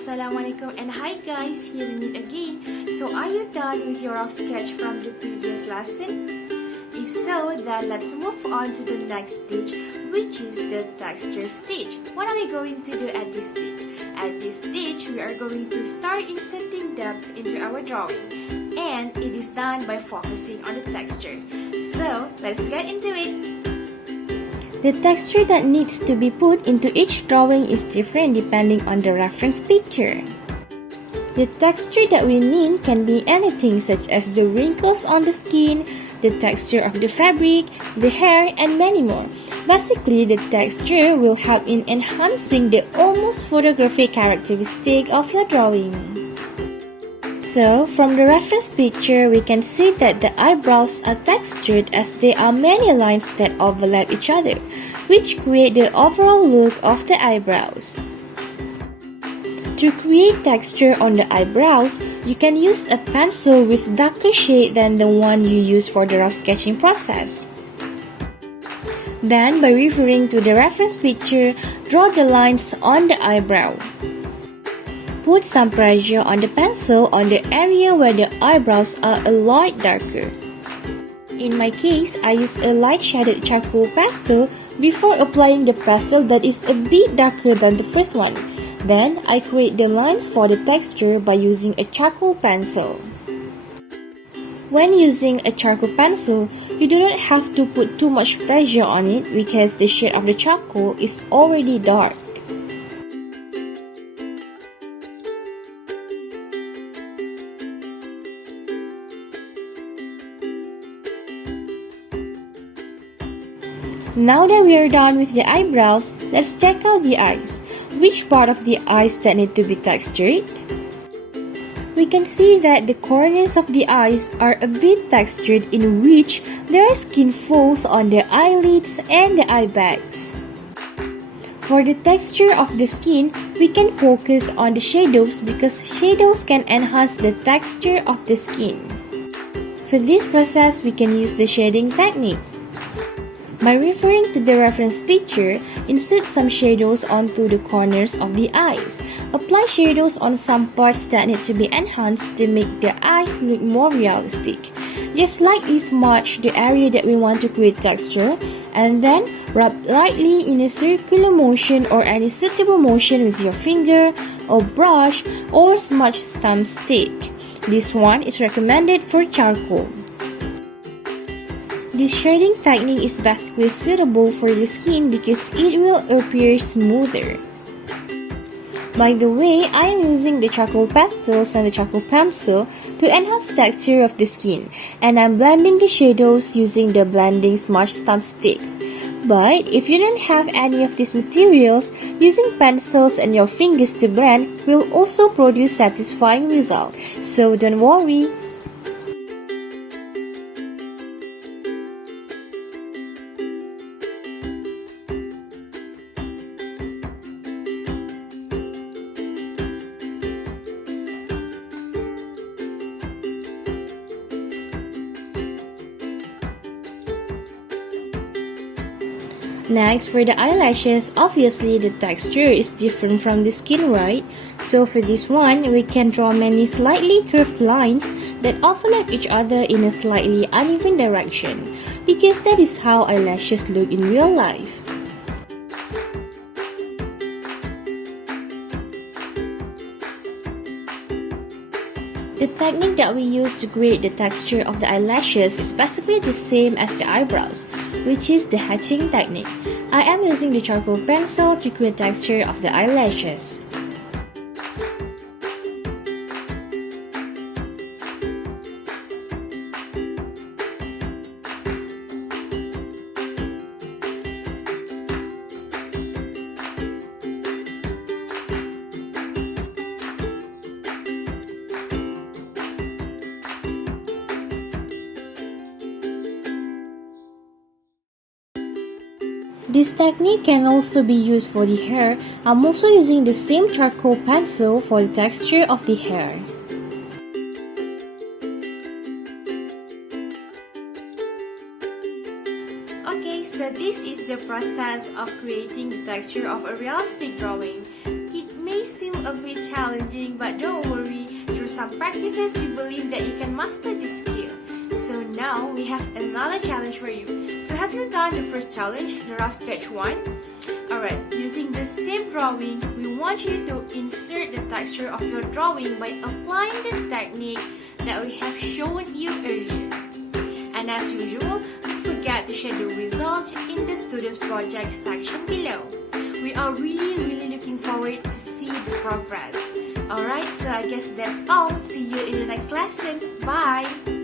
Assalamualaikum and hi guys, here we meet again. So are you done with your rough sketch from the previous lesson? If so, then let's move on to the next stage, which is the texture stage. What are we going to do at this stage? At this stage, we are going to start inserting depth into our drawing, and it is done by focusing on the texture. So let's get into it. The texture that needs to be put into each drawing is different depending on the reference picture. The texture that we mean can be anything such as the wrinkles on the skin, the texture of the fabric, the hair, and many more. Basically, the texture will help in enhancing the almost photographic characteristic of your drawing. So, from the reference picture, we can see that the eyebrows are textured as there are many lines that overlap each other, which create the overall look of the eyebrows. To create texture on the eyebrows, you can use a pencil with darker shade than the one you use for the rough sketching process. Then, by referring to the reference picture, draw the lines on the eyebrow. Put some pressure on the pencil on the area where the eyebrows are a lot darker. In my case, I use a light shaded charcoal pastel before applying the pastel that is a bit darker than the first one. Then, I create the lines for the texture by using a charcoal pencil. When using a charcoal pencil, you do not have to put too much pressure on it because the shade of the charcoal is already dark. Now that we are done with the eyebrows, let's check out the eyes. Which part of the eyes that need to be textured? We can see that the corners of the eyes are a bit textured, in which there are skin folds on the eyelids and the eye bags. For the texture of the skin, we can focus on the shadows because shadows can enhance the texture of the skin. For this process, we can use the shading technique. By referring to the reference picture, insert some shadows onto the corners of the eyes. Apply shadows on some parts that need to be enhanced to make the eyes look more realistic. Just lightly smudge the area that we want to create texture, and then rub lightly in a circular motion or any suitable motion with your finger or brush or smudge stamp stick. This one is recommended for charcoal. This shading technique is basically suitable for the skin because it will appear smoother. By the way, I am using the charcoal pastels and the charcoal pencil to enhance texture of the skin, and I'm blending the shadows using the blending smudge stamp sticks. But if you don't have any of these materials, using pencils and your fingers to blend will also produce satisfying results, so don't worry. Next, for the eyelashes, obviously the texture is different from the skin, right? So for this one, we can draw many slightly curved lines that overlap each other in a slightly uneven direction, because that is how eyelashes look in real life. The technique that we use to create the texture of the eyelashes is basically the same as the eyebrows, which is the hatching technique. I am using the charcoal pencil to create texture of the eyelashes. This technique can also be used for the hair. I'm also using the same charcoal pencil for the texture of the hair. Okay, so this is the process of creating the texture of a realistic drawing. It may may seem a bit challenging, but don't worry, through some practices we believe that you can master this skill. So now we have another challenge for you. So have you done the first challenge, the rough sketch one? Alright, using the same drawing, we want you to insert the texture of your drawing by applying the technique that we have shown you earlier. And as usual, don't forget to share the results in the Students Project section below. We are really looking forward to see the progress. Alright, so I guess that's all. See you in the next lesson. Bye!